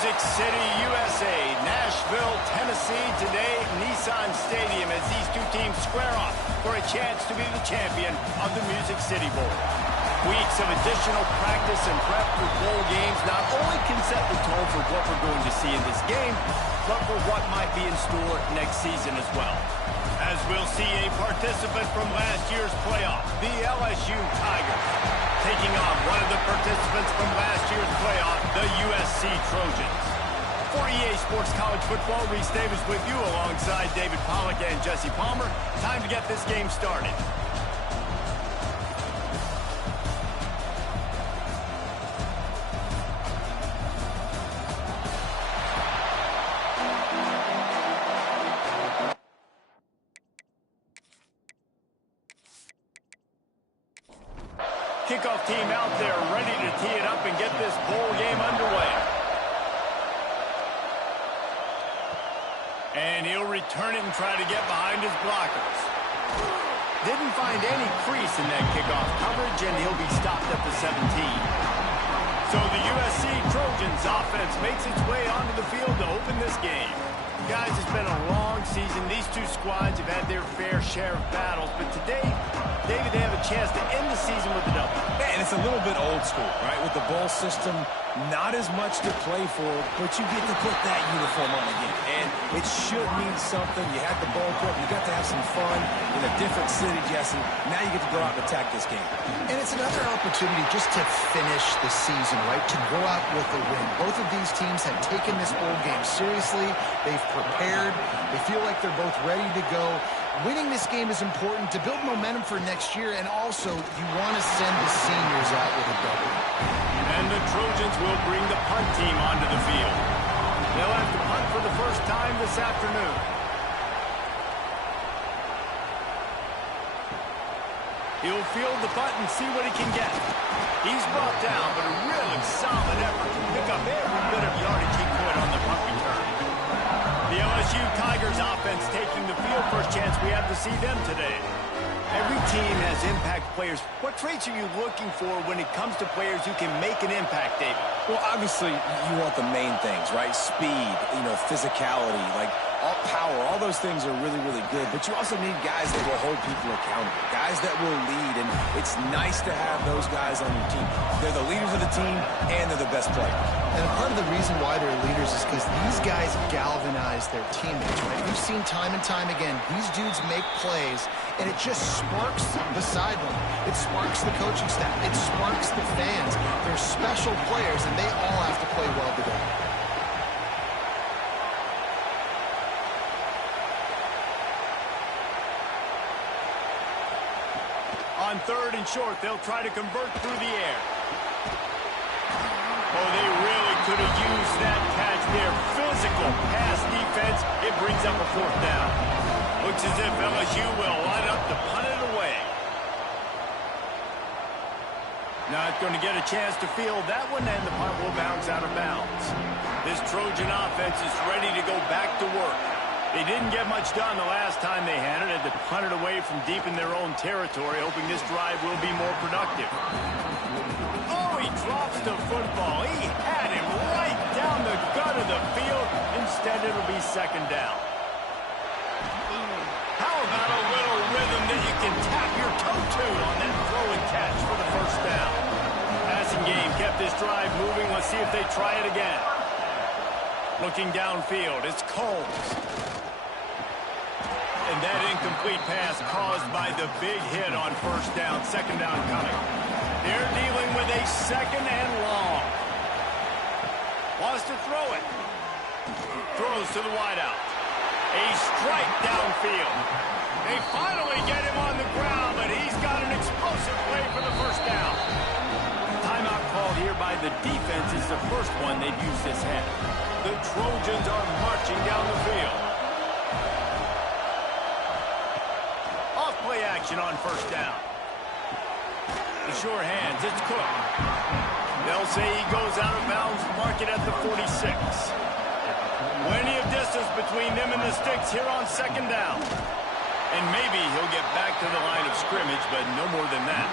Music City, USA, Nashville, Tennessee, today, Nissan Stadium, as these two teams square off for a chance to be the champion of the Music City Bowl. Weeks of additional practice and prep for bowl games not only can set the tone for what we're going to see in this game, but for what might be in store next season as well. As we'll see a participant from last year's playoff, the LSU Tigers, taking on one of the participants from last year's playoff, the USC Trojans. For EA Sports College Football, Reese Davis with you alongside David Pollack and Jesse Palmer. Time to get this game started. Kickoff team out there ready to tee it up and get this bowl game underway. And he'll return it and try to get behind his blockers. Didn't find any crease in that kickoff coverage, and he'll be stopped at the 17. So the USC Trojans offense makes its way onto the field to open this game. Guys, it's been a long season. These two squads have had their fair share of battles, but today, David, they have a chance to end the season with a W. Yeah, and it's a little bit old school, right? With the bowl system, not as much to play for, but you get to put that uniform on again. And it should mean something. You had the bowl prep. You got to have some fun in a different city, Jesse. Now you get to go out and attack this game. And it's another opportunity just to finish the season, right? To go out with a win. Both of these teams have taken this bowl game seriously. They've prepared. They feel like they're both ready to go. Winning this game is important to build momentum for next year, and also you want to send the seniors out with a W. And the Trojans will bring the punt team onto the field. They'll have to punt for the first time this afternoon. He'll field the punt and see what he can get. He's brought down, but a really solid effort to pick up every bit of yardage he could on the punt return. The LSU Tigers offense taking the field. First chance we have to see them today. Every team has impact players. What traits are you looking for when it comes to players who can make an impact, David? Well, obviously, you want the main things, right? Speed, physicality, like all power. All those things are really, really good. But you also need guys that will hold people accountable, guys that will lead. And it's nice to have those guys on your team. They're the leaders of the team, and they're the best players. And part of the reason why they're leaders is because these guys galvanize their teammates, right? We've seen time and time again, these dudes make plays, and it just sparks the sideline. It sparks the coaching staff. It sparks the fans. They're special players, and they all have to play well together. On third and short, they'll try to convert through the air. Oh, they really could have used that catch there. Physical pass defense. It brings up a fourth down. Looks as if LSU will line up to punt it away. Not going to get a chance to field that one, and the punt will bounce out of bounds. This Trojan offense is ready to go back to work. They didn't get much done the last time they had it. Had to punt it away from deep in their own territory, hoping this drive will be more productive. Oh, he drops the football. He had him right down the gut of the field. Instead, it'll be second down. How about a little rhythm that you can tap your toe to on that throw and catch for the first down? Passing game kept this drive moving. Let's see if they try it again. Looking downfield, it's Combs. And that incomplete pass caused by the big hit on first down. Second down coming. They're dealing with a second and long. Wants to throw it. Throws to the wideout. A strike downfield. They finally get him on the ground, but he's got an explosive play for the first down. Timeout called here by the defense is the first one they've used this half. The Trojans are marching down the field. Play action on first down. The sure hands, it's Cook. They'll say he goes out of bounds, mark it at the 46. Plenty of distance between them and the sticks here on second down. And maybe he'll get back to the line of scrimmage, but no more than that.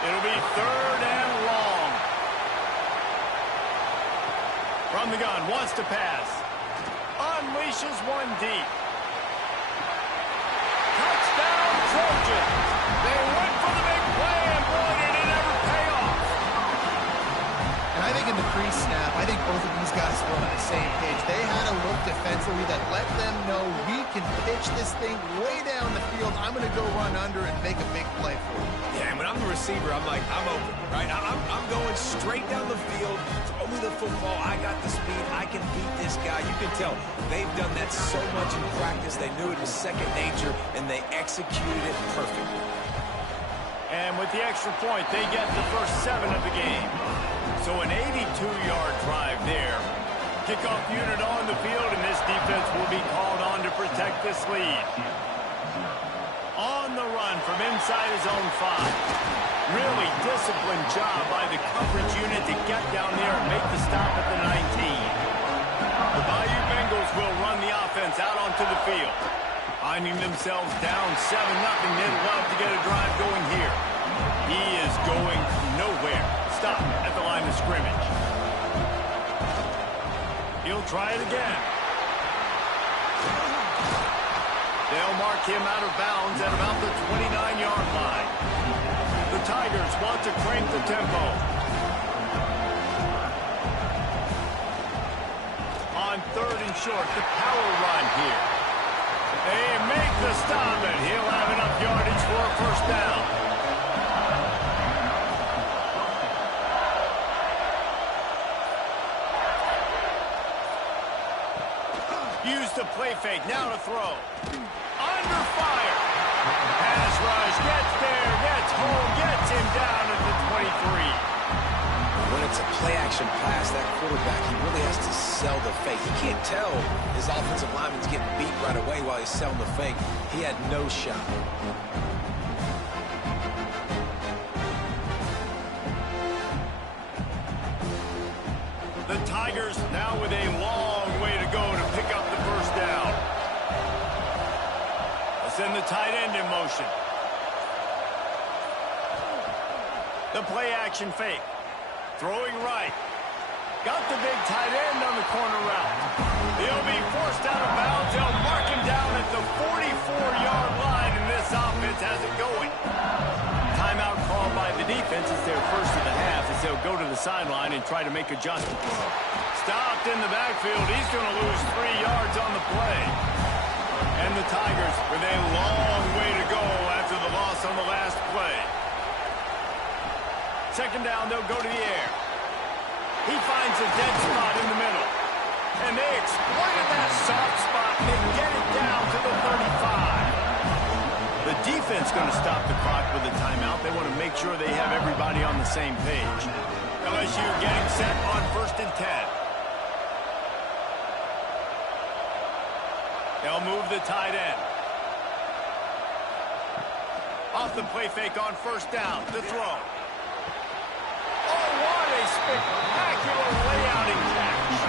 It'll be third and long. From the gun, wants to pass. Unleashes one deep. Touchdown, Trojans. They went for the big play, and boy, did it ever pay off. And I think in the pre-snap, I think both of these guys were on the same page. They had a look defensively that let them know we can pitch this thing way down the field. I'm going to go run under and make a big play for you. Yeah, and when I'm the receiver, I'm like, I'm open, right? I'm going straight down the field. Throw me the football. I got the speed. I can beat this guy. You can tell they've done that so much in practice. They knew it was second nature, and they executed it perfectly. And with the extra point, they get the first 7 of the game. So an 82-yard drive there. Kickoff unit on the field, and this defense will be called on to protect this lead. On the run from inside his own 5. Really disciplined job by the coverage unit to get down there and make the stop at the 19. The Bayou Bengals will run the offense out onto the field. Finding themselves down 7-0, they'd love to get a drive going here. He is going nowhere. Stop at the line of scrimmage. He'll try it again. They'll mark him out of bounds at about the 29-yard line. The Tigers want to crank the tempo. On 3rd and short, the power run here. They make the stop, and he'll have enough yardage for a first down. Use the play fake, now to throw. Under fire. Pass rush, gets there, gets home, gets him down at the 23. When it's a play-action pass, that quarterback, he really has to sell the fake. He can't tell his offensive lineman's getting beat right away while he's selling the fake. He had no shot. The Tigers now with a long way to go to pick up the first down. Let's send the tight end in motion. The play-action fake. Throwing right. Got the big tight end on the corner route. He'll be forced out of bounds. They'll mark him down at the 44-yard line, and this offense has it going. Timeout called by the defense. It's their first of the half as they'll go to the sideline and try to make adjustments. Stopped in the backfield. He's going to lose 3 yards on the play. And the Tigers with a long way to go after the loss on the last play. Second down, they'll go to the air. He finds a dead spot in the middle. And they exploited that soft spot and get it down to the 35. The defense going to stop the clock with a timeout. They want to make sure they have everybody on the same page. LSU getting set on 1st and 10. They'll move the tight end. Off the play fake on 1st down. The throw. Oh, what a spectacular layout and catch.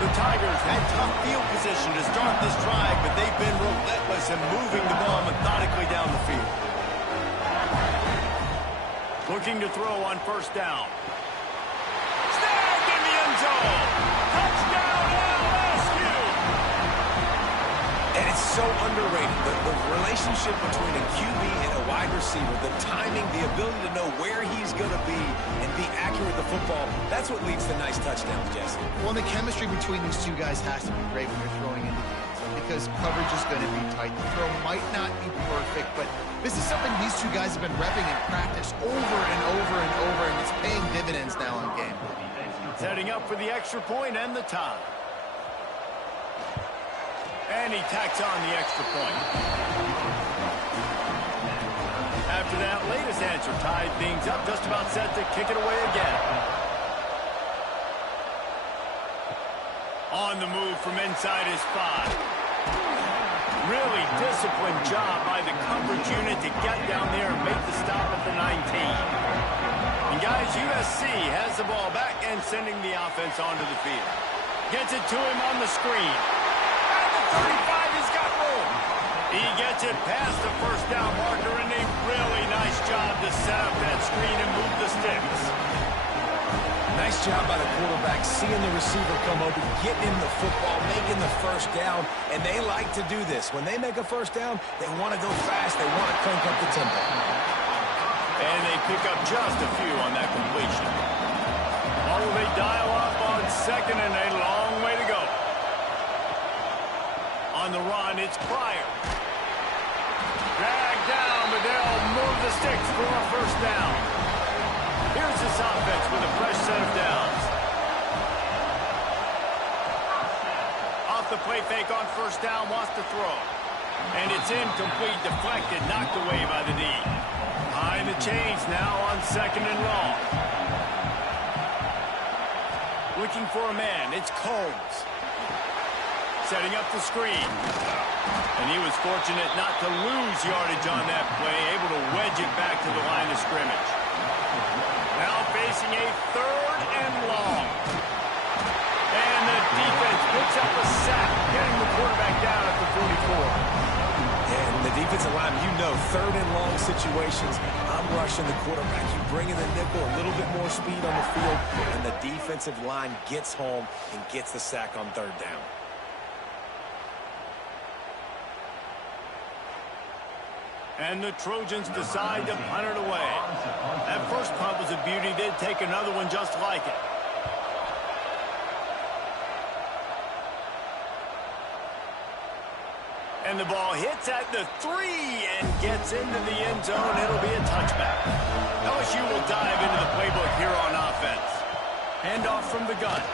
The Tigers had tough field position to start this drive, but they've been relentless in moving the ball methodically down the field. Looking to throw on 1st down. Snagged in the end zone. Touchdown, LSU. And it's so underrated. The relationship between a QB and a wide receiver, the timing, the ability to know where he's going to be and be accurate with the football, that's what leads to nice touchdowns, Jesse. Well, the chemistry between these two guys has to be great when you're throwing into the end zone because coverage is going to be tight. The throw might not be perfect, but this is something these two guys have been repping in practice over and over and over, and it's paying dividends now in game. Setting up for the extra point and the tie. And he tacks on the extra point. After that latest answer tied things up, just about set to kick it away again. On the move from inside his 5. Really disciplined job by the coverage unit to get down there and make the stop at the 19. And guys, USC has the ball back and sending the offense onto the field. Gets it to him on the screen. 35, he's got room. He gets it past the 1st down marker, and a really nice job to set up that screen and move the sticks. Nice job by the quarterback, seeing the receiver come open, getting him the football, making the first down, and they like to do this. When they make a first down, they want to go fast. They want to crank up the tempo. And they pick up just a few on that completion. Oh, they dial up on second and a long way to go. On the run, it's Pryor. Dragged down, but they'll move the sticks for a first down. Here's this offense with a fresh set of downs. Off the play fake on first down, wants to throw. And it's incomplete, deflected, knocked away by the D. Behind the chains now on second and long. Looking for a man, it's Combs. Setting up the screen. And he was fortunate not to lose yardage on that play, able to wedge it back to the line of scrimmage. Now facing a third and long. And the defense picks up a sack, getting the quarterback down at the 44. And the defensive line, you know, third and long situations, I'm rushing the quarterback. You bring in the nickel, a little bit more speed on the field, and the defensive line gets home and gets the sack on third down. And the Trojans decide to punt it away. That first punt was a beauty. They'd take another one just like it. And the ball hits at the 3 and gets into the end zone. It'll be a touchback. LSU will dive into the playbook here on offense. Handoff from the gun.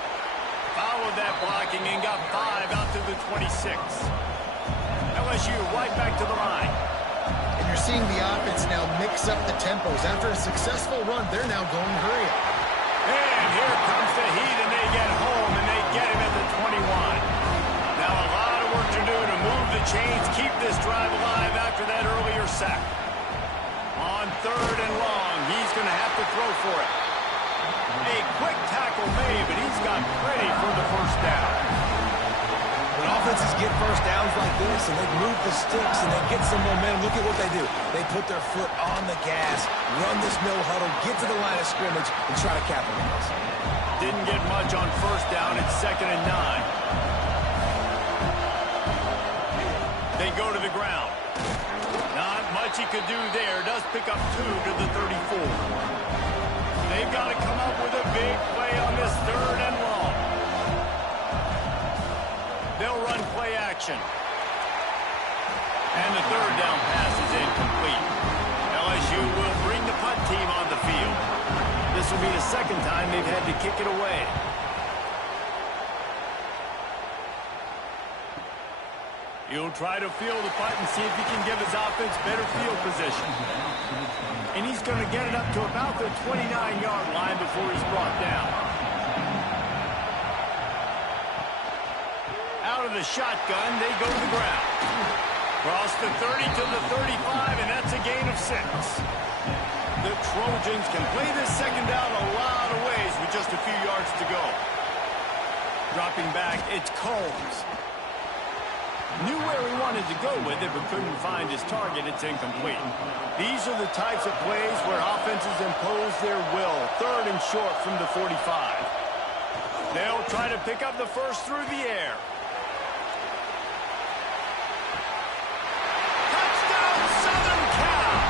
Followed that blocking and got 5 out to the 26. LSU right back to the line. And you're seeing the offense now mix up the tempos. After a successful run, they're now going hurry up. And here comes the heat, and they get home, and they get him at the 21. Now a lot of work to do to move the chains, keep this drive alive after that earlier sack. On third and long, he's going to have to throw for it. A quick tackle made, but he's got plenty for the first down. When offenses get first downs like this and they move the sticks and they get some momentum, look at what they do. They put their foot on the gas, run this no huddle, get to the line of scrimmage, and try to capitalize. Didn't get much on first down. It's 2nd and 9. They go to the ground. Not much he could do there. Does pick up 2 to the 34. They've got to come up with a big play on this third and long. They'll run play action. And the third down pass is incomplete. LSU will bring the punt team on the field. This will be the second time they've had to kick it away. He'll try to field the punt and see if he can give his offense better field position. And he's going to get it up to about the 29-yard line before he's brought down. Out of the shotgun, they go to the ground. Cross the 30 to the 35, and that's a gain of 6. The Trojans can play this second down a lot of ways with just a few yards to go. Dropping back, it's Combs. Knew where he wanted to go with it, but couldn't find his target. It's incomplete. These are the types of plays where offenses impose their will. Third and short from the 45. They'll try to pick up the first through the air. Touchdown, Southern Cal!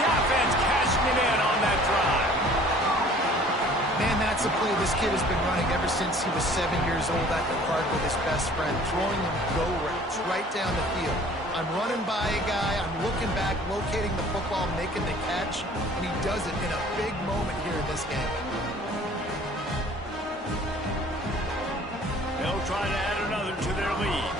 The offense cashing it in on that drive. Man, that's a play this kid has been running ever since he was 7 years old at the park with his best friend, throwing him go routes right down the field. I'm running by a guy, I'm looking back, locating the football, making the catch, and he does it in a big moment here in this game. They'll try to add another to their lead.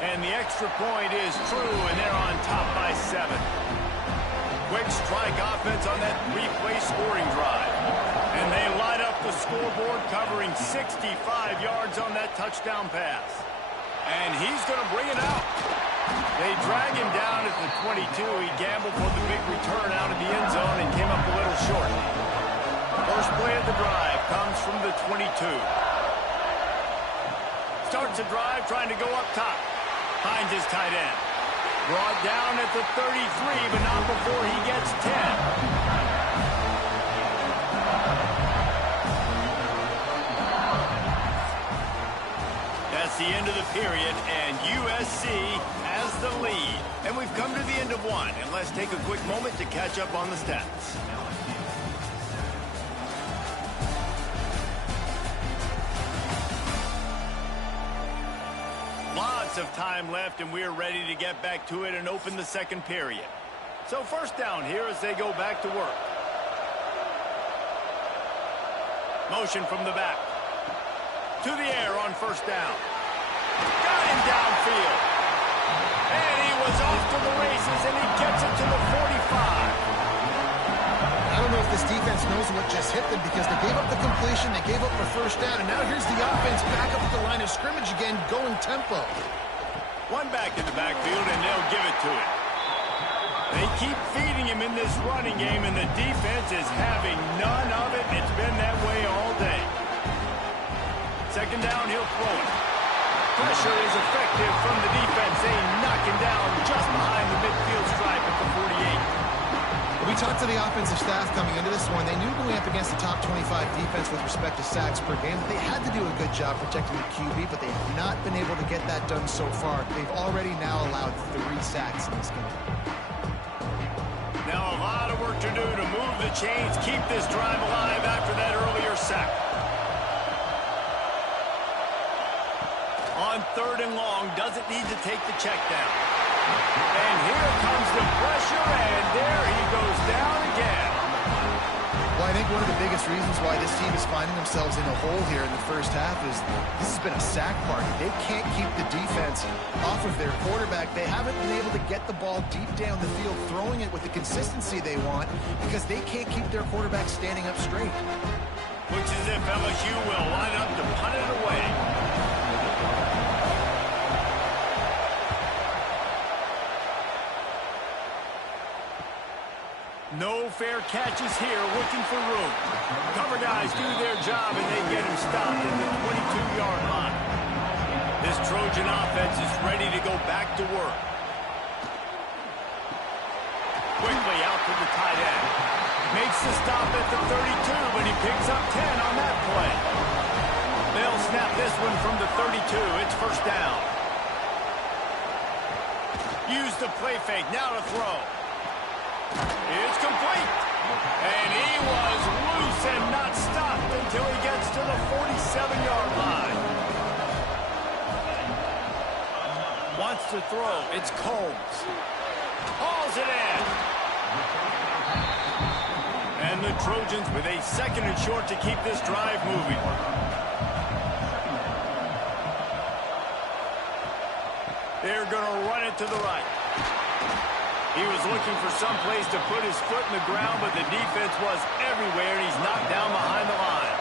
And the extra point is true, and they're on top by 7. Quick strike offense on that replay scoring drive. And they light up the scoreboard, covering 65 yards on that touchdown pass. And he's going to bring it out. They drag him down at the 22. He gambled for the big return out of the end zone and came up a little short. First play of the drive comes from the 22. Starts a drive trying to go up top. Finds his tight end. Brought down at the 33, but not before he gets 10. That's the end of the period, and USC has the lead. And we've come to the end of one, and let's take a quick moment to catch up on the stats. Lots of time left, and we're ready to get back to it and open the second period. So first down here as they go back to work. Motion from the back. To the air on first down. Got him downfield. And he was off to the races, and he gets it to the 45. I don't know if this defense knows what just hit them because they gave up the completion, they gave up the first down, and now here's the offense back up at the line of scrimmage again, going tempo. One back in the backfield, and they'll give it to him. They keep feeding him in this running game, and the defense is having none of it. It's been that way all day. Second down, he'll throw it. Pressure is effective from the defense. They knock him down just behind the midfield stripe at the 48. We talked to the offensive staff coming into this one. They knew going up against the top 25 defense with respect to sacks per game. They had to do a good job protecting the QB, but they have not been able to get that done so far. They've already now allowed 3 sacks in this game. Now a lot of work to do to move the chains, keep this drive alive after that earlier sack. On third and long, doesn't need to take the check down. And here comes the pressure, and there he goes down again. Well, I think one of the biggest reasons why this team is finding themselves in a hole here in the first half is this has been a sack party. They can't keep the defense off of their quarterback. They haven't been able to get the ball deep down the field, throwing it with the consistency they want because they can't keep their quarterback standing up straight. Looks as if LSU will line up to punt it away. No fair catches here, looking for room. Cover guys do their job, and they get him stopped at the 22-yard line. This Trojan offense is ready to go back to work. Quickly out to the tight end. Makes the stop at the 32, but he picks up 10 on that play. They'll snap this one from the 32. It's first down. Use the play fake, now to throw. It's complete. And he was loose and not stopped until he gets to the 47-yard line. Wants to throw. It's Combs. Hauls it in. And the Trojans with a second and short to keep this drive moving. They're going to run it to the right. He was looking for some place to put his foot in the ground, but the defense was everywhere, and he's knocked down behind the line.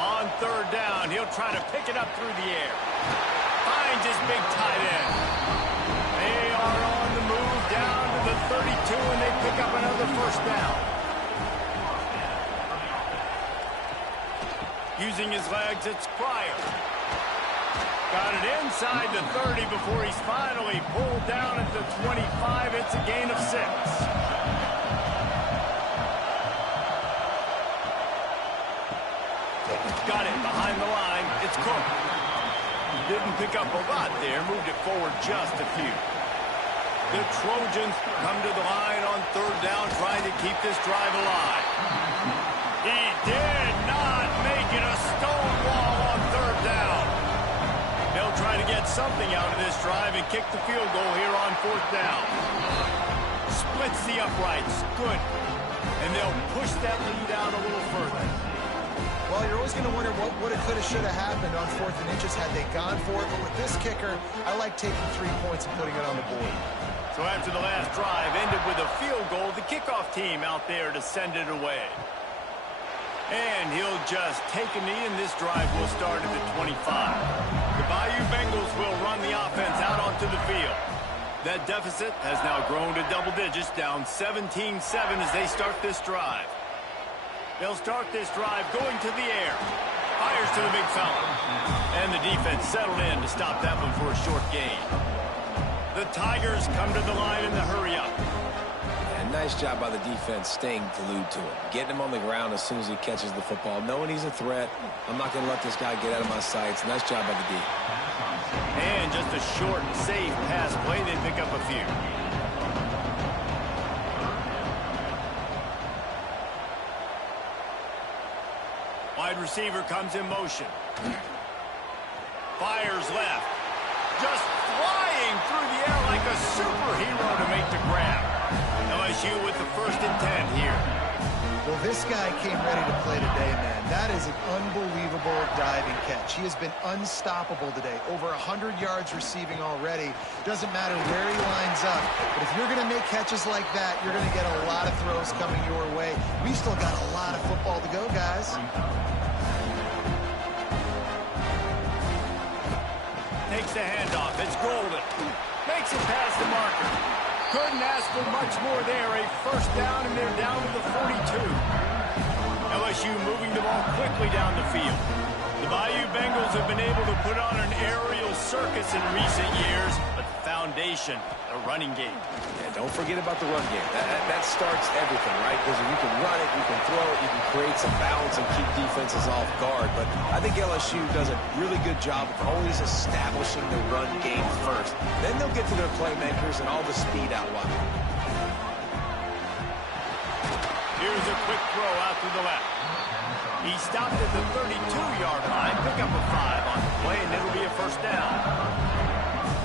On third down, he'll try to pick it up through the air. Finds his big tight end. They are on the move down to the 32, and they pick up another first down. Using his legs, it's Pryor. Got it inside the 30 before he's finally pulled down at the 25. It's a gain of 6. Got it behind the line. It's Cook. Didn't pick up a lot there. Moved it forward just a few. The Trojans come to the line on third down, trying to keep this drive alive. He did not make it a stone wall on third down. They'll try to get something out of this drive and kick the field goal here on fourth down. Splits the uprights. Good. And they'll push that lead out a little further. Well, you're always going to wonder what would have, could have, should have happened on 4th and inches had they gone for it. But with this kicker, I like taking 3 points and putting it on the board. So after the last drive ended with a field goal, the kickoff team out there to send it away. And he'll just take a knee, and this drive will start at the 25. The Bayou Bengals will run the offense out onto the field. That deficit has now grown to double digits, down 17-7 as they start this drive. They'll start this drive going to the air. Fires to the big fella. And the defense settled in to stop that one for a short gain. The Tigers come to the line in the hurry-up. And nice job by the defense staying glued to him. Getting him on the ground as soon as he catches the football. Knowing he's a threat, I'm not going to let this guy get out of my sights. Nice job by the D. And just a short, safe pass play. They pick up a few. Wide receiver comes in motion. Fires left. Just flying through the air like a superhero to make the grab. LSU with the 1st and 10 here. Well, this guy came ready to play today, man. That is an unbelievable diving catch. He has been unstoppable today. Over 100 yards receiving already. Doesn't matter where he lines up. But if you're going to make catches like that, you're going to get a lot of throws coming your way. We still got a lot of football to go, guys. Takes the handoff. It's Golden. Makes it past the marker. Couldn't ask for much more there. A 1st down, and they're down to the 42. LSU moving the ball quickly down the field. The Bayou Bengals have been able to put on an aerial circus in recent years, but the foundation, the running game. Yeah, don't forget about the run game. That starts everything, right? Because if you can run it, you can throw it, you can create some balance and keep defenses off guard. But I think LSU does a really good job of always establishing the run game first. Then they'll get to their playmakers and all the speed out wide. Here's a quick throw out to the left. He stopped at the 32-yard line. Pick up a 5 on the play, and it'll be a 1st down.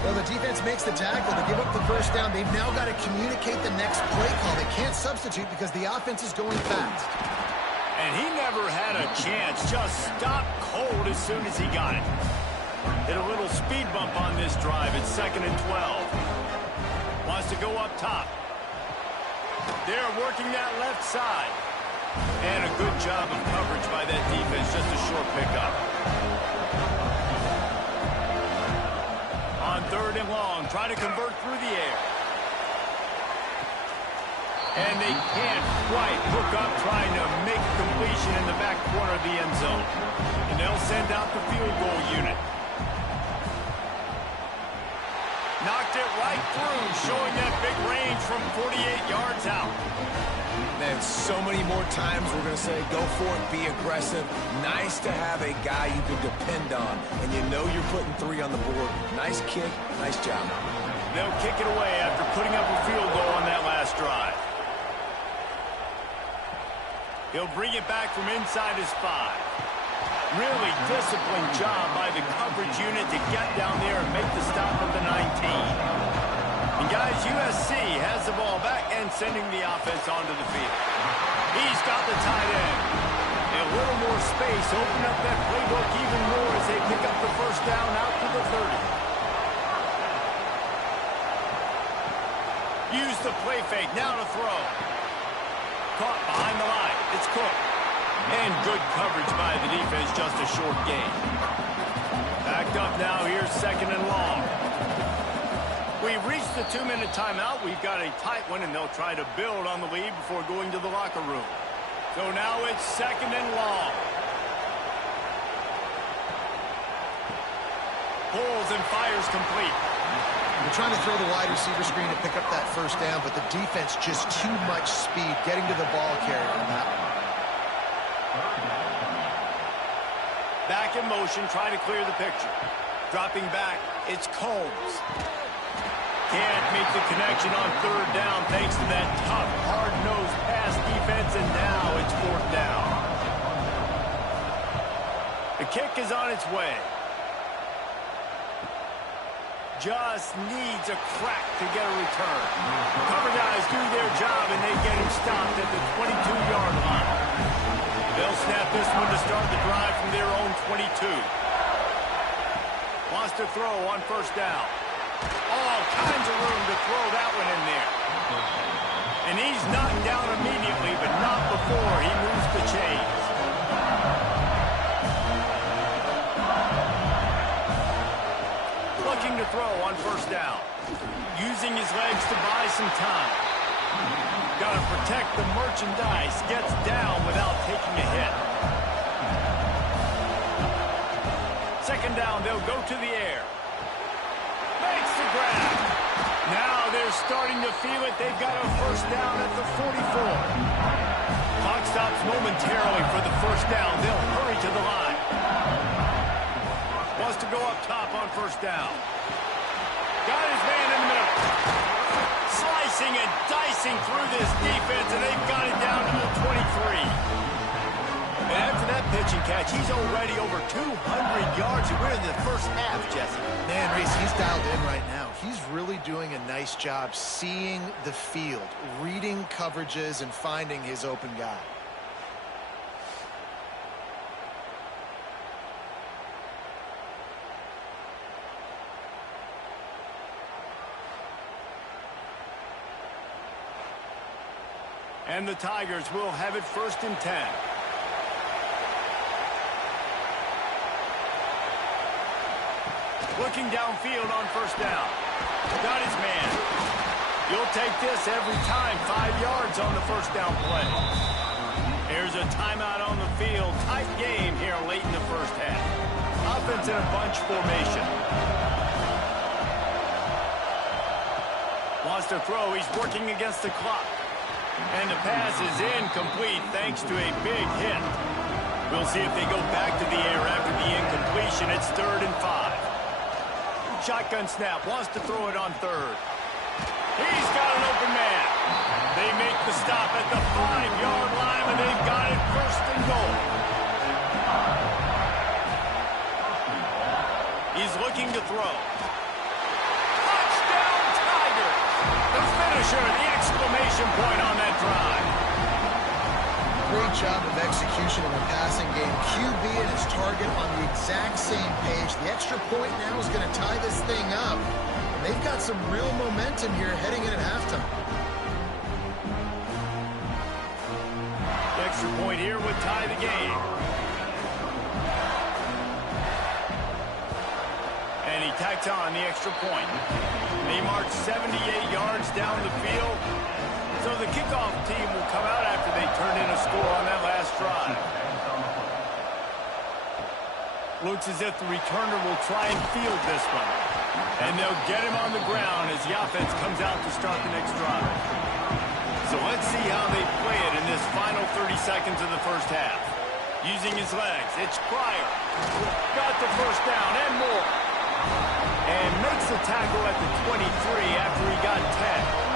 Well, the defense makes the tackle to give up the 1st down. They've now got to communicate the next play call. They can't substitute because the offense is going fast. And he never had a chance. Just stopped cold as soon as he got it. Hit a little speed bump on this drive. It's 2nd and 12. Wants to go up top. They're working that left side. And a good job of coverage by that defense. Just a short pickup. On 3rd and long, try to convert through the air. And they can't quite hook up trying to make a completion in the back corner of the end zone. And they'll send out the field goal unit. Knocked it right through, showing that big range from 48 yards out. Man, so many more times we're going to say, go for it, be aggressive. Nice to have a guy you can depend on, and you know you're putting 3 on the board. Nice kick, nice job. They'll kick it away after putting up a field goal on that last drive. He'll bring it back from inside his 5. Really disciplined job by the coverage unit to get down there and make the stop of the 19. And guys, USC has the ball back and sending the offense onto the field. He's got the tight end. A little more space, open up that playbook even more as they pick up the 1st down out to the 30. Use the play fake, now to throw. Caught behind the line, it's Cook. And good coverage by the defense, just a short gain. Backed up now, here's 2nd and long. We've reached the 2-minute timeout. We've got a tight one, and they'll try to build on the lead before going to the locker room. So now it's 2nd and long. Pulls and fires complete. They're trying to throw the wide receiver screen to pick up that 1st down, but the defense just too much speed getting to the ball carrier on that one. Back in motion, trying to clear the picture. Dropping back, it's Combs. Can't make the connection on 3rd down thanks to that tough, hard-nosed pass defense, and now it's 4th down. The kick is on its way. Just needs a crack to get a return. Cover guys do their job, and they get him stopped at the 22-yard line. They'll snap this one to start the drive from their own 22. Wants to throw on 1st down. All kinds of room to throw that one in there. And he's knocked down immediately, but not before he moves the chains. Looking to throw on 1st down. Using his legs to buy some time. Got to protect the merchandise. Gets down without taking a hit. Second down, they'll go to the air. Makes the grab. Now they're starting to feel it. They've got a first down at the 44. Clock stops momentarily for the first down. They'll hurry to the line. Wants to go up top on first down. Got his man in the middle. Slicing and dicing through this defense, and they've got it down to the 23. And after that pitch and catch, he's already over 200 yards. And we're in the first half, Jesse. Man, Reese, he's dialed in right now. He's really doing a nice job seeing the field, reading coverages, and finding his open guy. And the Tigers will have it 1st and 10. Looking downfield on first down. Got his man. You'll take this every time. 5 yards on the first down play. Here's a timeout on the field. Tight game here late in the first half. Offense in a bunch formation. Wants to throw. He's working against the clock. And the pass is incomplete thanks to a big hit. We'll see if they go back to the air after the incompletion. It's 3rd and 5. Shotgun snap. Wants to throw it on 3rd. He's got an open man. They make the stop at the 5-yard line, and they've got it 1st and goal. He's looking to throw. Touchdown, Tigers! The finisher, the exclamation point on that drive. Great job of execution in the passing game. QB and his target on the exact same page. The extra point now is going to tie this thing up. And they've got some real momentum here heading in at halftime. The extra point here would tie the game. And he tacks on the extra point. They march 78 yards down the field. So the kickoff team will come out after they turn in a score on that last drive. Looks as if the returner will try and field this one. And they'll get him on the ground as the offense comes out to start the next drive. So let's see how they play it in this final 30 seconds of the first half. Using his legs, it's Pryor. Got the first down and more. And makes the tackle at the 23 after he got 10.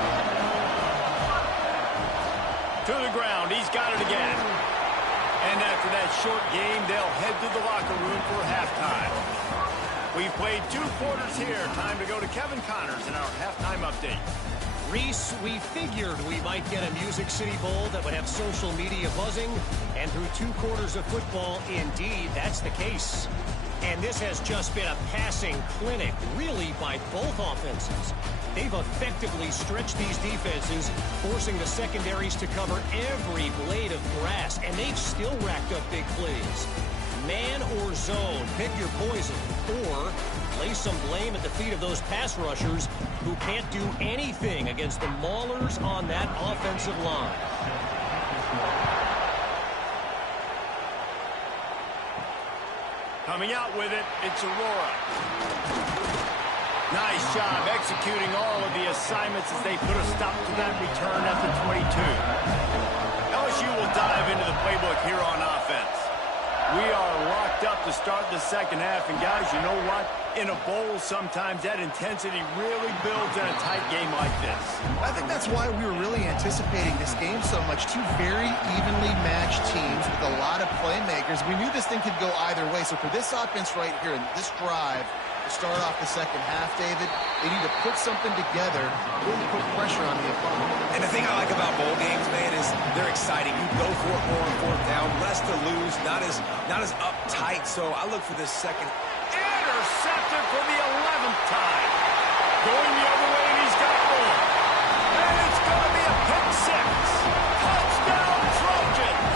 To the ground, he's got it again. And after that short game, they'll head to the locker room for halftime. We've played 2 quarters here. Time to go to Kevin Connors in our halftime update. Reese, we figured we might get a Music City Bowl that would have social media buzzing, and through 2 quarters of football, indeed, that's the case. And this has just been a passing clinic, really, by both offenses. They've effectively stretched these defenses, forcing the secondaries to cover every blade of grass, and they've still racked up big plays. Man or zone, pick your poison, or lay some blame at the feet of those pass rushers who can't do anything against the maulers on that offensive line. Coming out with it, it's Aurora. Nice job executing all of the assignments as they put a stop to that return at the 22. LSU will dive into the playbook here on offense. We are locked up to start the second half, and guys, you know what? In a bowl, sometimes that intensity really builds in a tight game like this. I think that's why we were really anticipating this game so much. 2 very evenly matched teams with a lot of playmakers. We knew this thing could go either way. So for this offense right here in this drive to start off the second half, David, they need to put something together, really put pressure on the opponent. And the thing I like about bowl games, man, is they're exciting. You go for it more on 4th down, less to lose, not as uptight. So I look for this second. Intercepted for the 11th time. Going the other way, and he's got more. And it's going to be a pick 6. Touchdown, Trojans.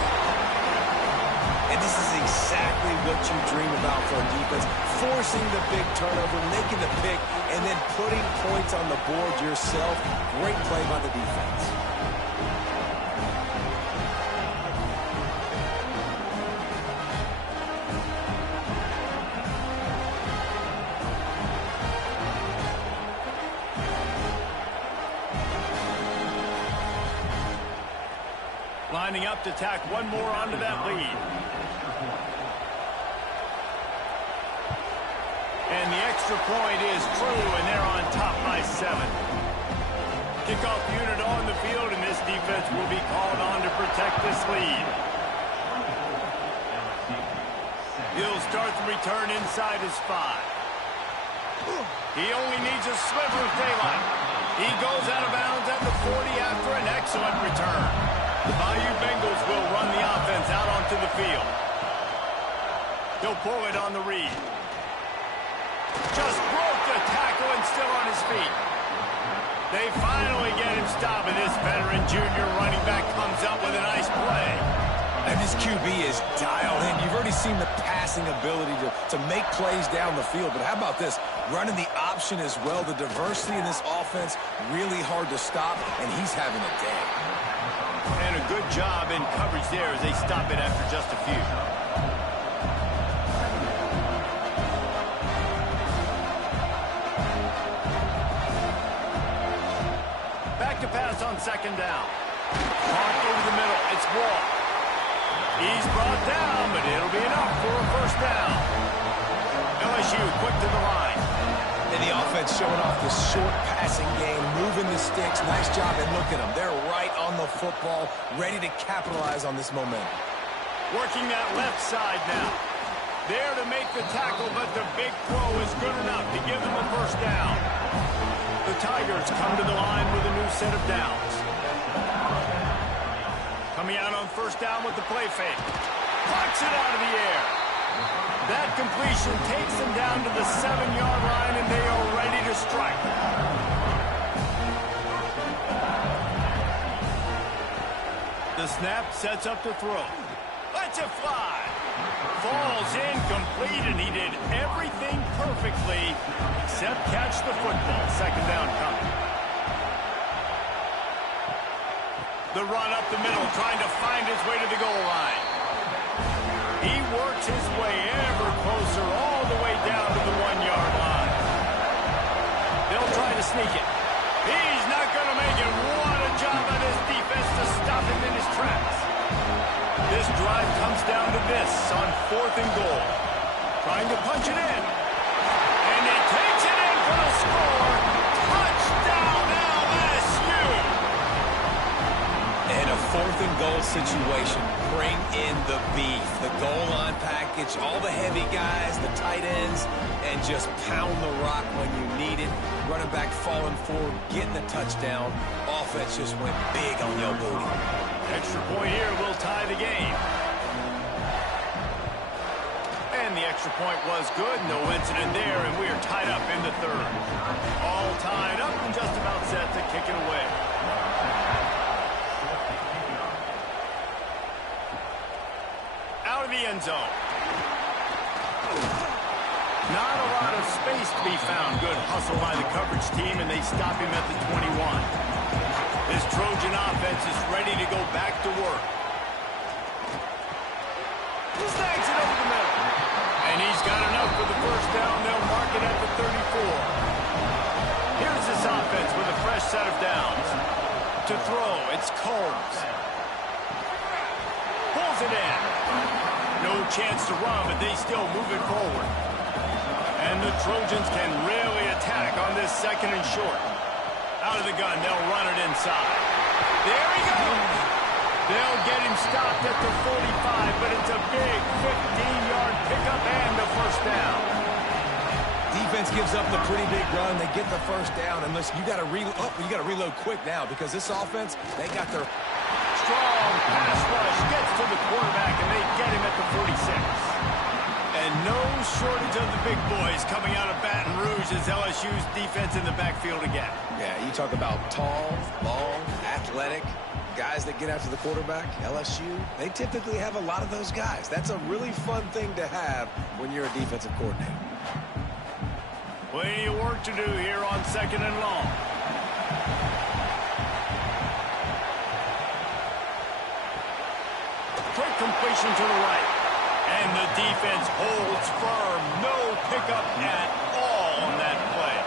And this is exactly what you dream about for a defense. Forcing the big turnover, making the pick, and then putting points on the board yourself. Great play by the defense. Lining up to tack one more onto that lead. And the extra point is true, and they're on top by 7. Kickoff unit on the field, and this defense will be called on to protect this lead. He'll start the return inside his 5. He only needs a sliver of daylight. He goes out of bounds at the 40 after an excellent return. The Bayou Bengals will run the offense out onto the field. He'll pull it on the read. Just broke the tackle and still on his feet. They finally get him stopped, and this veteran junior running back comes up with a nice play. And this QB is dialed in. You've already seen the passing ability to make plays down the field. But how about this? Running the option as well. The diversity in this offense, really hard to stop, and he's having a day. And a good job in coverage there as they stop it after just a few. Back to pass on second down. Caught over the middle. It's Wall. He's brought down, but it'll be enough for a first down. LSU quick to the line. And the offense showing off the short passing game, moving the sticks. Nice job, and look at them. They're right on the football, ready to capitalize on this momentum. Working that left side now. There to make the tackle, but the big throw is good enough to give them a first down. The Tigers come to the line with a new set of downs. Coming out on first down with the play fake. Plucks it out of the air. That completion takes them down to the 7-yard line, and they are ready to strike. The snap sets up the throw. Lets it fly. Falls incomplete, and he did everything perfectly except catch the football. Second down coming. The run up the middle, trying to find his way to the goal line. He works his way ever closer, all the way down to the 1-yard line. They'll try to sneak it. He's not going to make it. What a job by this defense to stop him in his tracks. This drive comes down to this on 4th and goal. Trying to punch it in. And he takes it in for the score. Touchdown LSU. In a 4th and goal situation, bring in the beef. The goal line package, all the heavy guys, the tight ends, and just pound the rock when you need it. Running back falling forward, getting the touchdown. Offense just went big on your booty. Extra point here will tie the game. And the extra point was good. No incident there, and we are tied up in the 3rd. All tied up and just about set to kick it away. Out of the end zone. Not a lot of space to be found. Good hustle by the coverage team, and they stop him at the 21. This Trojan offense is ready to go back to work. Snags it over the middle. And he's got enough for the first down. They'll mark it at the 34. Here's this offense with a fresh set of downs. To throw, it's Combs. Pulls it in. No chance to run, but they still move it forward. And the Trojans can really attack on this 2nd and short. Out of the gun, they'll run it inside. There he goes. They'll get him stopped at the 45, but it's a big 15-yard pickup and the first down. Defense gives up the pretty big run. They get the first down, and listen, you got to reload quick now because this offense, they got their strong pass rush gets to the quarterback, and they get him at the 46. And no shortage of the big boys coming out of Baton Rouge as LSU's defense in the backfield again. Yeah, you talk about tall, long, athletic guys that get after the quarterback. LSU, they typically have a lot of those guys. That's a really fun thing to have when you're a defensive coordinator. Plenty of work to do here on 2nd and long. Quick completion to the right. And the defense holds firm. No pickup at all on that play.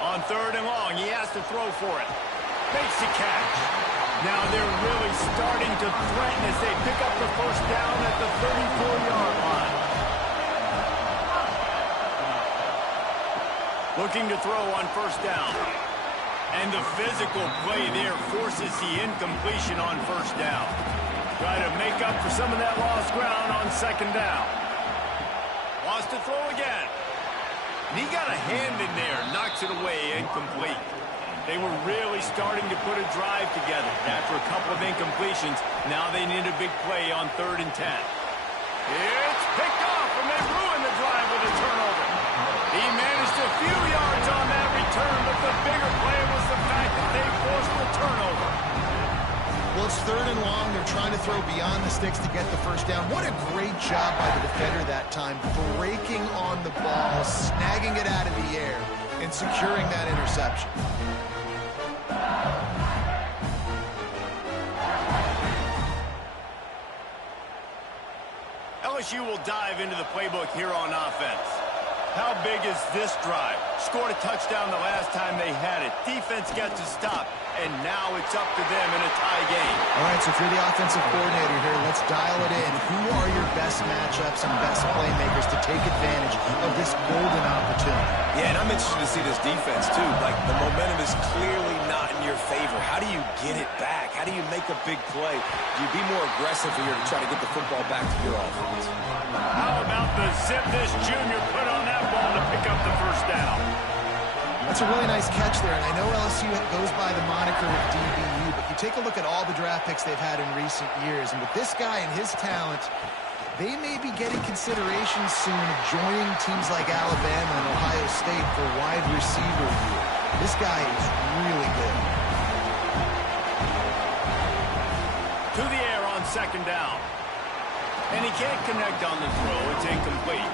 On 3rd and long, he has to throw for it. Makes the catch. Now they're really starting to threaten as they pick up the first down at the 34-yard line. Looking to throw on first down. And the physical play there forces the incompletion on first down. Try to make up for some of that lost ground on second down. Wants to throw again. And he got a hand in there, knocks it away, incomplete. They were really starting to put a drive together. After a couple of incompletions, now they need a big play on 3rd and 10. It's picked off, and they ruined the drive with a turnover. He managed a few yards on that return, but the bigger play was the fact that they forced the turnover. Well, it's 3rd and long. They're trying to throw beyond the sticks to get the first down. What a great job by the defender that time, breaking on the ball, snagging it out of the air, and securing that interception. LSU will dive into the playbook here on offense. How big is this drive? Scored a touchdown the last time they had it. Defense got to stop, and now it's up to them in a tie game. All right, so if you're the offensive coordinator here, let's dial it in. Who are your best matchups and best playmakers to take advantage of this golden opportunity? Yeah, and I'm interested to see this defense, too. Like, the momentum is clearly not in your favor. How do you get it back? How do you make a big play? Do you be more aggressive here to try to get the football back to your offense? How about the zip this junior put on that ball to pick up the first down? That's a really nice catch there, and I know LSU goes by the moniker of DBU, but you take a look at all the draft picks they've had in recent years, and with this guy and his talent, they may be getting consideration soon of joining teams like Alabama and Ohio State for wide receiver year. This guy is really good. To the air on second down. And he can't connect on the throw. It's incomplete.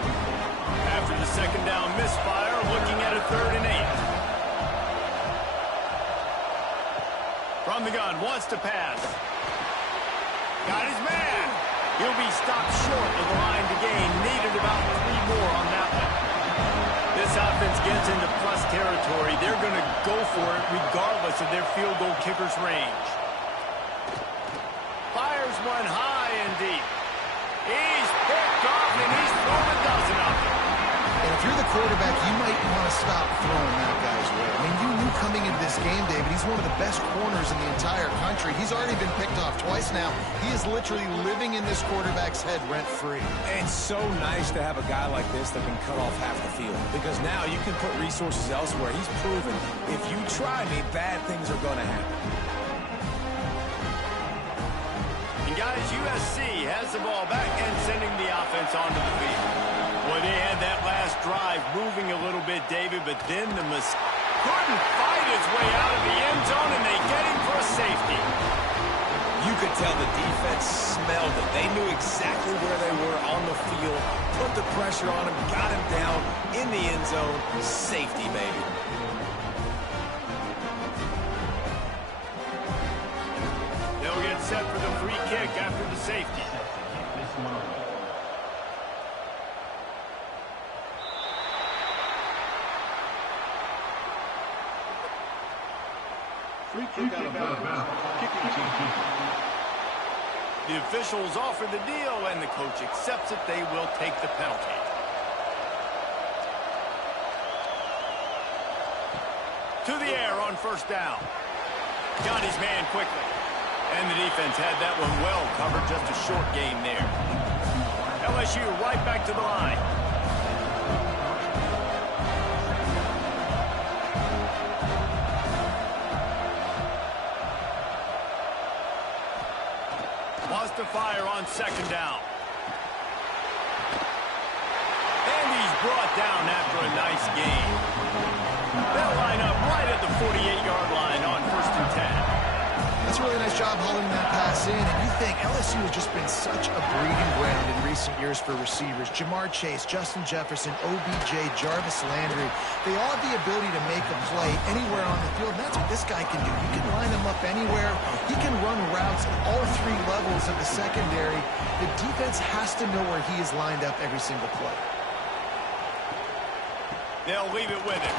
After the second down misfire, looking at a 3rd and 8. From the gun, wants to pass. Got his man. He'll be stopped short of the line to gain. Needed about 3 more on that one. This offense gets into plus territory. They're going to go for it regardless of their field goal kicker's range. Fires one high and deep. He's picked off, and he's thrown a dozen of them. And if you're the quarterback, you might want to stop throwing that guy's way. I mean, you knew coming into this game, David, he's one of the best corners in the entire country. He's already been picked off twice now. He is literally living in this quarterback's head rent-free. And it's so nice to have a guy like this that can cut off half the field, because now you can put resources elsewhere. He's proven if you try me, bad things are going to happen. Guys, USC has the ball back and sending the offense onto the field. Well, they had that last drive moving a little bit, David, but then the couldn't fight his way out of the end zone, and they get him for a safety. You could tell the defense smelled it. They knew exactly where they were on the field, put the pressure on him, got him down in the end zone. Safety, baby. They'll get set for the free kick after the safety. Free kick out of bounds. Kicking team. The officials offer the deal, and the coach accepts it. They will take the penalty. To the air on first down. Got his man quickly. And the defense had that one well covered. Just a short game there. LSU right back to the line. Wants to fire on second down. And he's brought down after a nice gain. They'll line up right at the 48-yard line on 1st and 10. That's a really nice job hauling that pass in, and you think LSU has just been such a breeding ground in recent years for receivers. Jamar Chase, Justin Jefferson, OBJ, Jarvis Landry, they all have the ability to make a play anywhere on the field, and that's what this guy can do. You can line him up anywhere. He can run routes at all 3 levels of the secondary. The defense has to know where he is lined up every single play. They'll leave it with him.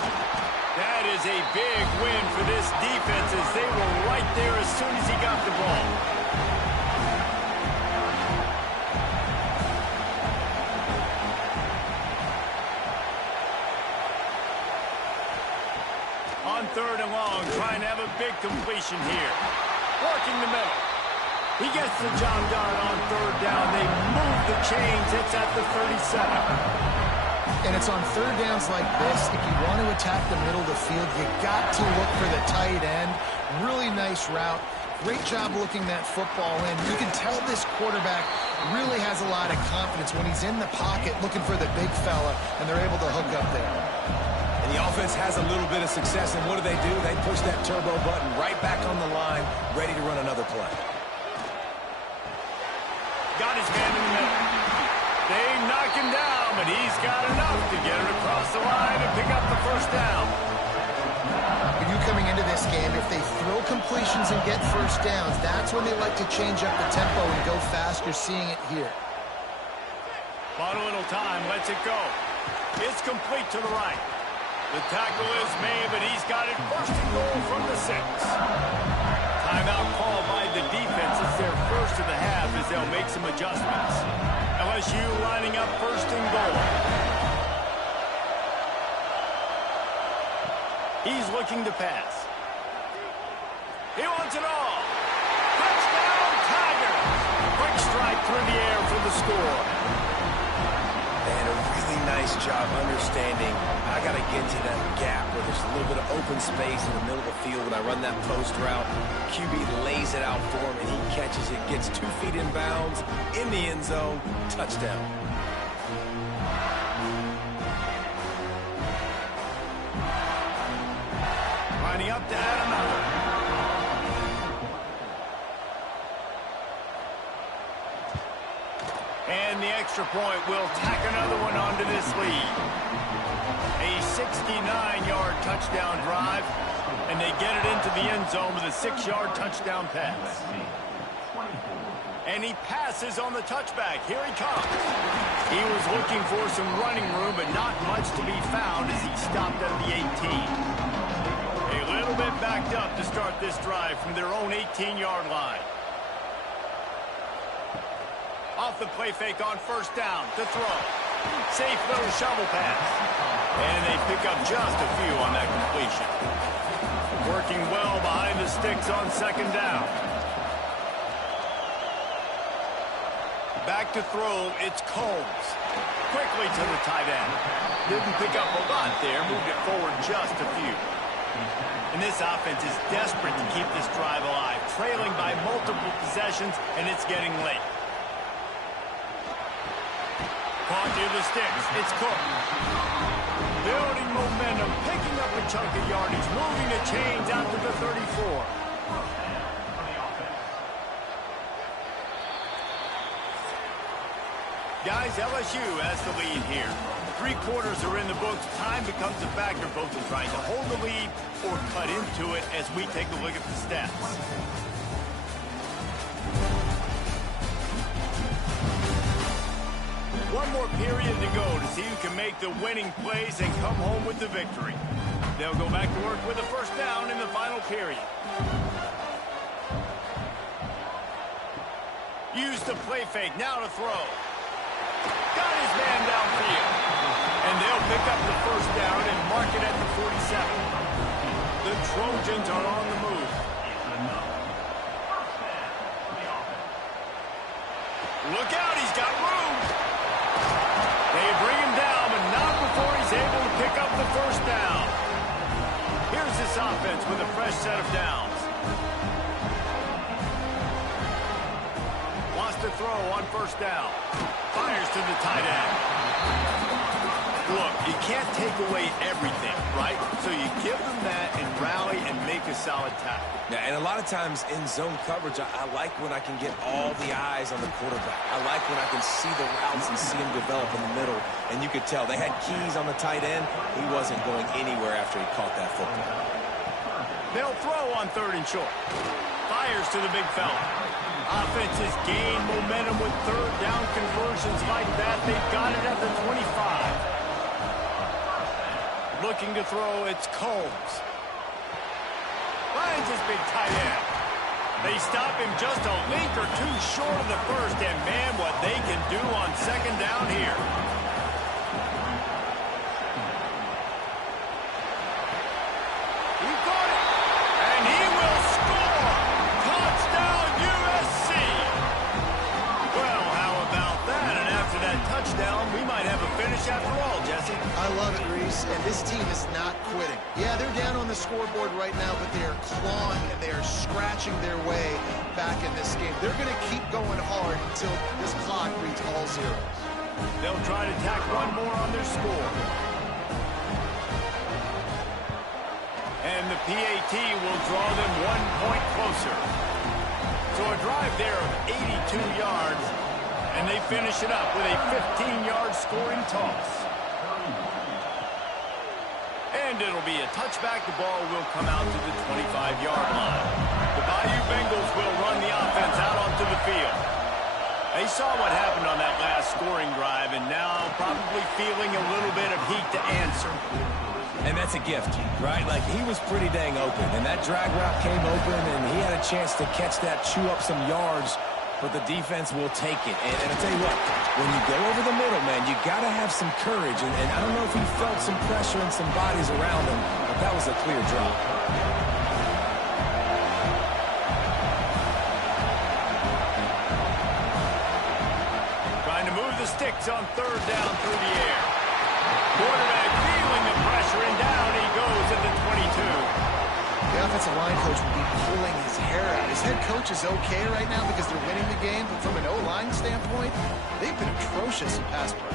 That is a big win for this defense as they will there as soon as he got the ball. On 3rd and long, trying to have a big completion here. Working the middle. He gets the job done on 3rd down. They move the chains. It's at the 37. And it's on 3rd downs like this. If you want to attack the middle of the field, you got to look for the tight end. Really nice route. Great job looking that football in. You can tell this quarterback really has a lot of confidence when he's in the pocket looking for the big fella, and they're able to hook up there. And the offense has a little bit of success, and what do? They push that turbo button right back on the line, ready to run another play. Got his man in the middle. They knock him down, but he's got enough to get it across the line and pick up the 1st down. When you coming into this game, if they throw completions and get 1st downs, that's when they like to change up the tempo and go fast. You're seeing it here. Bought a little time, lets it go. It's complete to the right. The tackle is made, but he's got it 1st and goal from the 6. Timeout called by the defense. It's their 1st of the half as they'll make some adjustments. LSU lining up 1st and goal. He's looking to pass. He wants it all. Touchdown, Tigers! Quick strike through the air for the score. And a really nice job understanding I got to get to that gap where there's a little bit of open space in the middle of the field. When I run that post route, QB lays it out for him, and he catches it, gets 2 feet in bounds, in the end zone, touchdown. Lining up to add another. And the extra point will tack another one onto this lead. A 69-yard touchdown drive, and they get it into the end zone with a 6-yard touchdown pass. And he passes on the touchback. Here he comes. He was looking for some running room, but not much to be found as he stopped at the 18. A little bit backed up to start this drive from their own 18-yard line. Off the play fake on 1st down to throw. Safe little shovel pass. And they pick up just a few on that completion. Working well behind the sticks on 2nd down. Back to throw, it's Combs. Quickly to the tight end. Didn't pick up a lot there, moved it forward just a few. And this offense is desperate to keep this drive alive, trailing by multiple possessions, and it's getting late. Caught near the sticks. It's Cook. Building momentum, picking up a chunk of yardage, moving the chains out to the 34. Guys, LSU has the lead here. 3 quarters are in the books. Time becomes a factor both in trying to hold the lead or cut into it as we take a look at the stats. One more period to go to see who can make the winning plays and come home with the victory. They'll go back to work with a 1st down in the final period. Use the play fake, now to throw. Got his man downfield. And they'll pick up the 1st down and mark it at the 47. The Trojans are on the move. Look out, he's got room. They bring him down, but not before he's able to pick up the 1st down. Here's this offense with a fresh set of downs. Wants to throw on 1st down. Fires to the tight end. Look, you can't take away everything, right? So you give them that and rally and make a solid tackle. Yeah, and a lot of times in zone coverage, I like when I can get all the eyes on the quarterback. I like when I can see the routes and see him develop in the middle. And you could tell they had keys on the tight end. He wasn't going anywhere after he caught that football. They'll throw on 3rd and short. Fires to the big fella. Offenses gain momentum with 3rd down conversions like that. They've got it at the 25. Looking to throw, it's Combs. Finds his big tight end. They stop him just a link or two short of the first, and man, what they can do on second down here. He got it, and he will score. Touchdown, USC. Well, how about that? And after that touchdown, we might have a finish after all, Jesse. I love it, Reese, and this team is not quitting. Yeah, they're down on the scoreboard right now, but they are clawing and they are scratching their way back in this game. They're going to keep going hard until this clock reads all zeros. They'll try to tack one more on their score. And the PAT will draw them 1 point closer. So a drive there of 82 yards, and they finish it up with a 15-yard scoring toss. And it'll be a touchback. The ball will come out to the 25-yard line. The Bayou Bengals will run the offense out onto the field. They saw what happened on that last scoring drive, and now probably feeling a little bit of heat to answer. And that's a gift, right? Like, he was pretty dang open, and that drag route came open, and he had a chance to catch that, chew up some yards, but the defense will take it. And I'll tell you what, when you go over the middle, man, you got to have some courage. And I don't know if he felt some pressure and some bodies around him, but that was a clear drop. Trying to move the sticks on third down through the air. Quarterback feeling the pressure, and down he goes at the 22. The offensive line coach will be pulling his hair out. His head coach is okay right now because they're winning the game, but from an O-line standpoint, they've been atrocious in pass pro.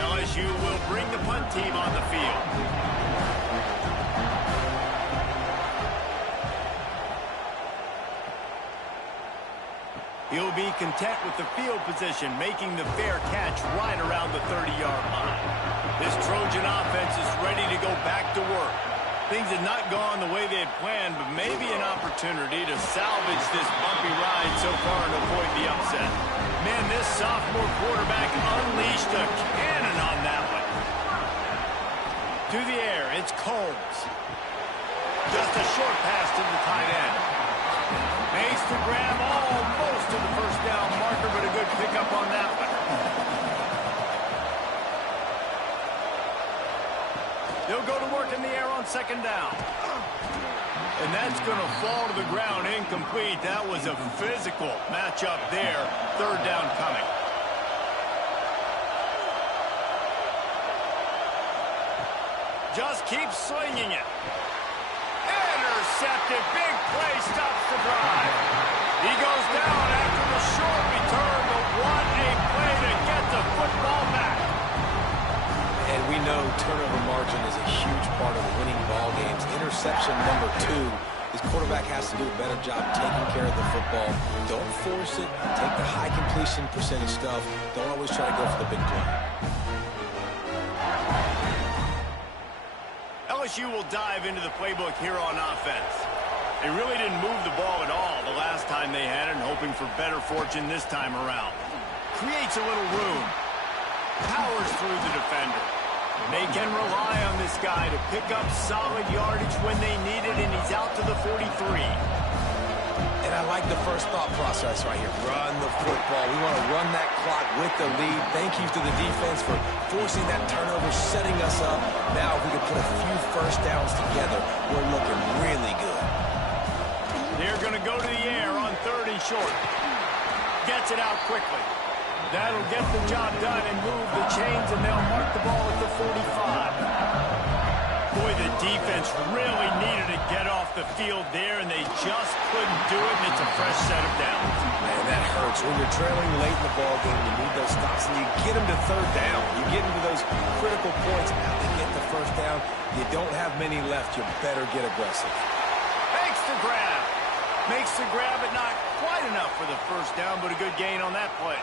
LSU will bring the punt team on the field. He'll be content with the field position, making the fair catch right around the 30-yard line. This Trojan offense is ready to go back to work. Things have not gone the way they had planned, but maybe an opportunity to salvage this bumpy ride so far and avoid the upset. Man, this sophomore quarterback unleashed a cannon on that one. To the air, it's Combs. Just a short pass to the tight end. Makes the grab almost to the first down marker, but a good pickup on that one. They'll go to work in the air on second down. And that's going to fall to the ground incomplete. That was a physical matchup there. Third down coming. Just keep swinging it. Intercepted. Big play stops the drive. He goes down after the short return, but what a play to get the football back. And we know turnover margin is a huge part of winning ball games. Interception number 2. His quarterback has to do a better job taking care of the football. Don't force it. Take the high completion percentage stuff. Don't always try to go for the big play. LSU will dive into the playbook here on offense. They really didn't move the ball at all the last time they had it, and hoping for better fortune this time around. Creates a little room. Powers through the defender. They can rely on this guy to pick up solid yardage when they need it, and he's out to the 43. And I like the first thought process right here. Run the football. We want to run that clock with the lead. Thank you to the defense for forcing that turnover, setting us up. Now, if we can put a few first downs together, we're looking really good. They're going to go to the air on third and short. Gets it out quickly. That'll get the job done and move the chains, and they'll mark the ball at the 45. Boy, the defense really needed to get off the field there, and they just couldn't do it, and it's a fresh set of downs. Man, that hurts. When you're trailing late in the ball game, you need those stops, and you get them to third down. You get into those critical points. Now they get the first down. You don't have many left. You better get aggressive. Makes the grab. Makes the grab, but not quite enough for the first down, but a good gain on that play.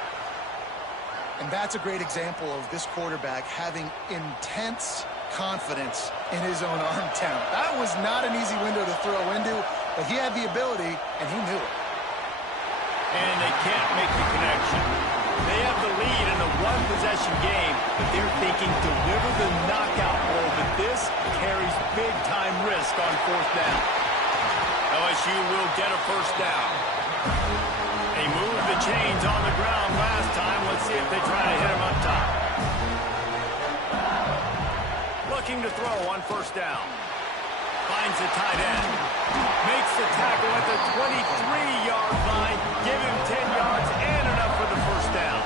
And that's a great example of this quarterback having intense confidence in his own arm talent. That was not an easy window to throw into, but he had the ability, and he knew it. And they can't make the connection. They have the lead in a one-possession game. but they're thinking deliver the knockout blow, but this carries big-time risk on fourth down. LSU will get a first down. They moved the chains on the ground last time. Let's see if they try to hit him up top. Looking to throw on first down. Finds the tight end. Makes the tackle at the 23-yard line. Give him 10 yards and enough for the first down.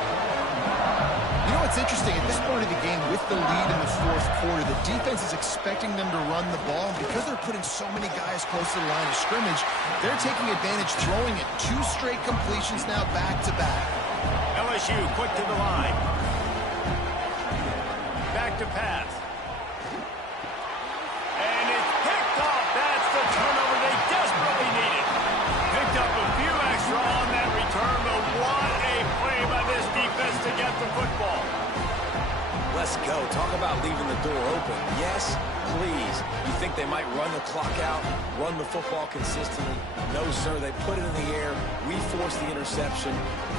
You know what's interesting? At this point of the game, with the lead in the fourth quarter, the defense is expecting them to run the ball. And because they're putting so many guys close to the line of scrimmage, they're taking advantage, throwing it. 2 straight completions now back-to-back. LSU quick to the line. Back to pass. And it's picked off. That's the turnover they desperately needed. Picked up a few extra on that return, but what a play by this defense to get the football. Let's go. Talk about leaving the door open. Yes, please. You think they might run the clock out, run the football consistently? No, sir. They put it in the air. We forced the interception.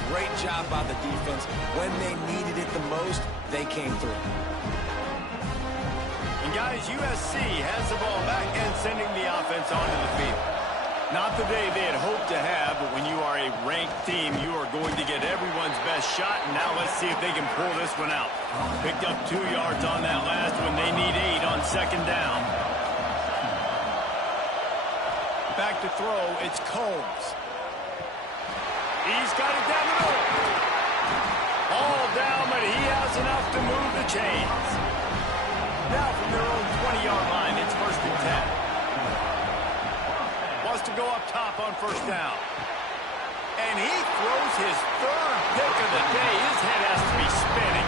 Great job by the defense. When they needed it the most, they came through. And guys, USC has the ball back and sending the offense onto the field. Not the day they had hoped to have, but when you are a ranked team, you are going to get everyone's best shot. And now let's see if they can pull this one out. Picked up 2 yards on that last one. They need 8 on second down. Back to throw, it's Combs. He's got it down the middle. All down, but he has enough to move the chains. Now from their own 20-yard line, it's 1st and 10. Wants to go up top on first down. And he throws his 3rd pick of the day. His head has to be spinning.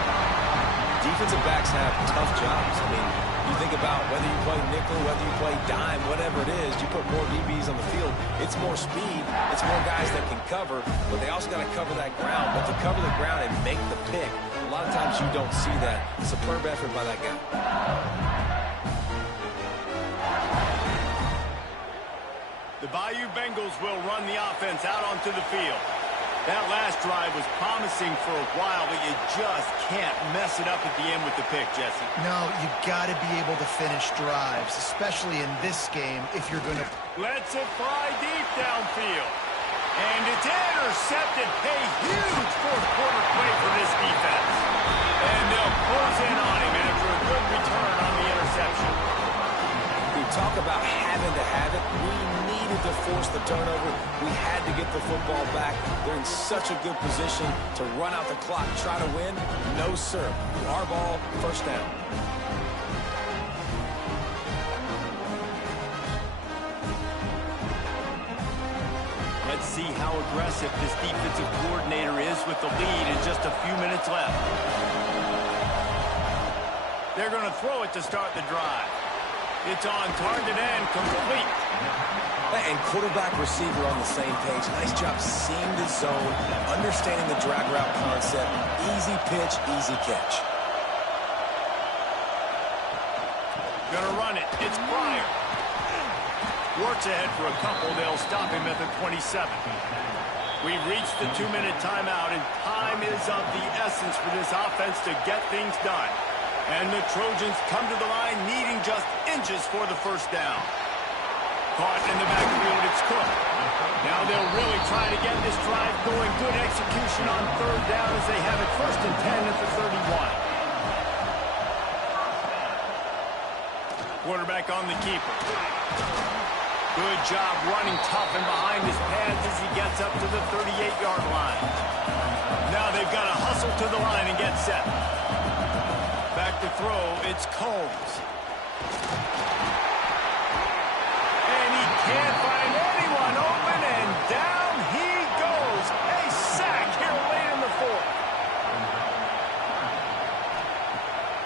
Defensive backs have tough jobs. I mean, you think about whether you play nickel, whether you play dime, whatever it is, you put more DBs on the field. It's more speed. It's more guys that can cover, but they also got to cover that ground. But to cover the ground and make the pick, a lot of times you don't see that. Superb effort by that guy. The Bayou Bengals will run the offense out onto the field. That last drive was promising for a while, but you just can't mess it up at the end with the pick, Jesse. No, you got to be able to finish drives, especially in this game if you're going to... Lets it fly deep downfield. And it's intercepted. A huge fourth-quarter play for this defense. And they'll close in on him after a good return on the interception. We talk about having to have it. We needed to force the turnover. We had to get the football back. They're in such a good position to run out the clock, try to win. No, sir. Our ball, first down. Let's see how aggressive this defensive coordinator is with the lead and just a few minutes left. They're going to throw it to start the drive. It's on target and complete. And quarterback receiver on the same page. Nice job seeing the zone, understanding the drag route concept. Easy pitch, easy catch. Gonna run it. It's Pryor. Works ahead for a couple. They'll stop him at the 27. We've reached the 2-minute timeout, and time is of the essence for this offense to get things done. And the Trojans come to the line needing just inches for the first down. Caught in the backfield, it's Cook. Now they'll really try to get this drive going. Good execution on third down as they have it 1st and 10 at the 31. Quarterback on the keeper. Good job running tough and behind his pads as he gets up to the 38-yard line. Now they've got to hustle to the line and get set. Back to throw, it's Combs. And he can't find anyone open, and down he goes. A sack here late in the 4th.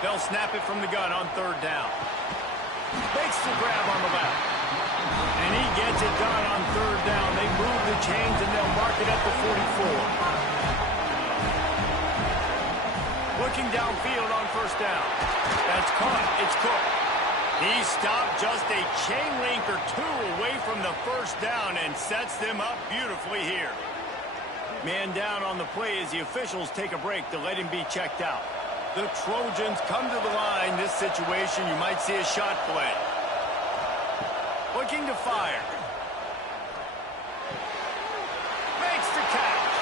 They'll snap it from the gun on third down. Makes the grab on the left. And he gets it done on third down. They move the chains, and they'll mark it at the 44. Looking downfield on first down. That's caught. It's Cook. He stopped just a chain link or 2 away from the first down and sets them up beautifully here. Man down on the play as the officials take a break to let him be checked out. The Trojans come to the line. This situation, you might see a shot play. Looking to fire. Makes the catch.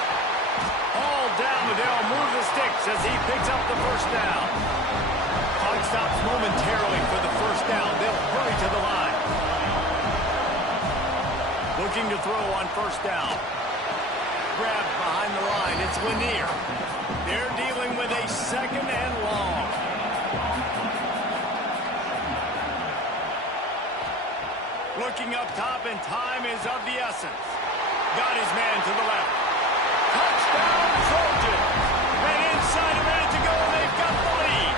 All down, they'll move the sticks as he picks up the first down. Clock stops momentarily for the first down. They'll hurry to the line. Looking to throw on first down. Grabbed behind the line. It's Lanier. They're dealing with a second and long. Looking up top, and time is of the essence. Got his man to the left. Touchdown, Trojans. And inside a minute to go, they've got the lead.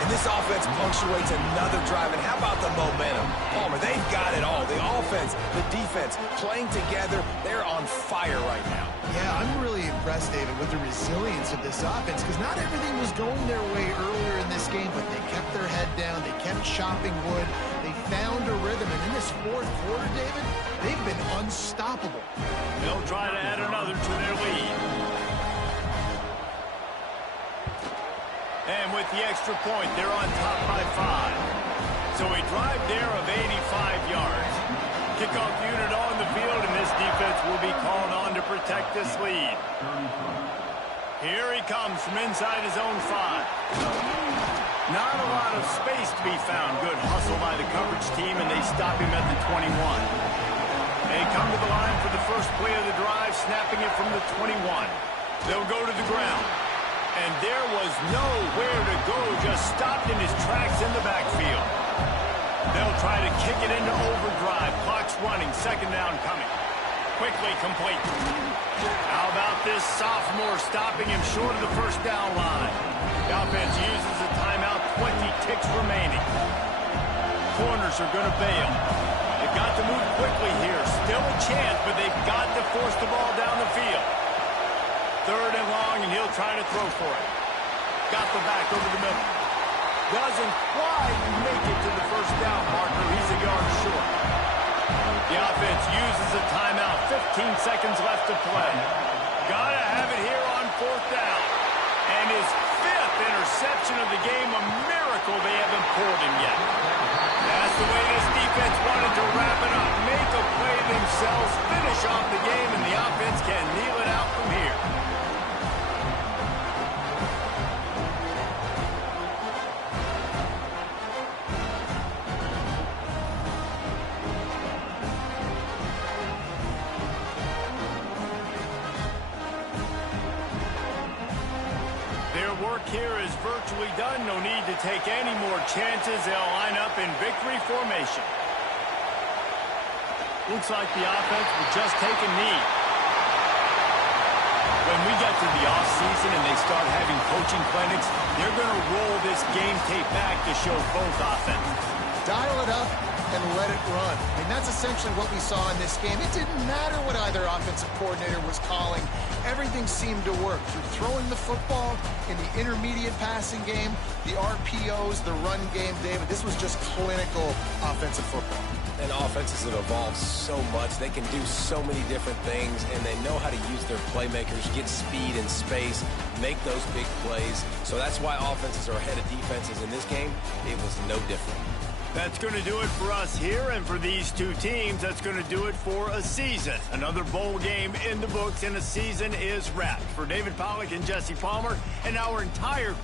And this offense punctuates another drive. And how about the momentum? Palmer, they've got it all. The offense, the defense, playing together. They're on fire right now. Yeah, I'm really impressed, David, with the resilience of this offense, because not everything was going their way earlier in this game, but they kept their head down. They kept chopping wood. They found a rhythm. And in this fourth quarter, David, they've been unstoppable. They'll try to add another to their lead. And with the extra point, they're on top by 5. So a drive there of 85 yards. Kickoff unit on the field, and this defense will be called on to protect this lead. Here he comes from inside his own 5. Not a lot of space to be found. Good hustle by the coverage team, and they stop him at the 21. They come to the line for the first play of the drive, snapping it from the 21. They'll go to the ground. And there was nowhere to go, just stopped in his tracks in the backfield. They'll try to kick it into overdrive. Clock's running, second down coming. Quickly complete. How about this sophomore stopping him short of the first down line? The offense uses a timeout, 20 ticks remaining. Corners are going to bail. They've got to move quickly here. Still a chance, but they've got to force the ball down the field. Third and long, and he'll try to throw for it. Got the back over the middle. Doesn't quite make it to the first down marker. He's a yard short. The offense uses a timeout. 15 seconds left to play. Gotta have it here on fourth down. And his 5th interception of the game. A miracle they haven't pulled him yet. That's the way this defense wanted to wrap it up. Make a play themselves, finish off the game, and the offense can kneel it out from here. Work here is virtually done. No need to take any more chances. They'll line up in victory formation. Looks like the offense will just take a knee. When we get to the offseason and they start having coaching clinics, they're going to roll this game tape back to show both offenses. Dial it up and let it run. And that's essentially what we saw in this game. It didn't matter what either offensive coordinator was calling. Everything seemed to work. Through throwing the football, in the intermediate passing game, the RPOs, the run game, David, this was just clinical offensive football. And offenses have evolved so much. They can do so many different things, and they know how to use their playmakers, get speed and space, make those big plays. So that's why offenses are ahead of defenses in this game. It was no different. That's going to do it for us here, and for these two teams, that's going to do it for a season. Another bowl game in the books, and a season is wrapped. For David Pollack and Jesse Palmer and our entire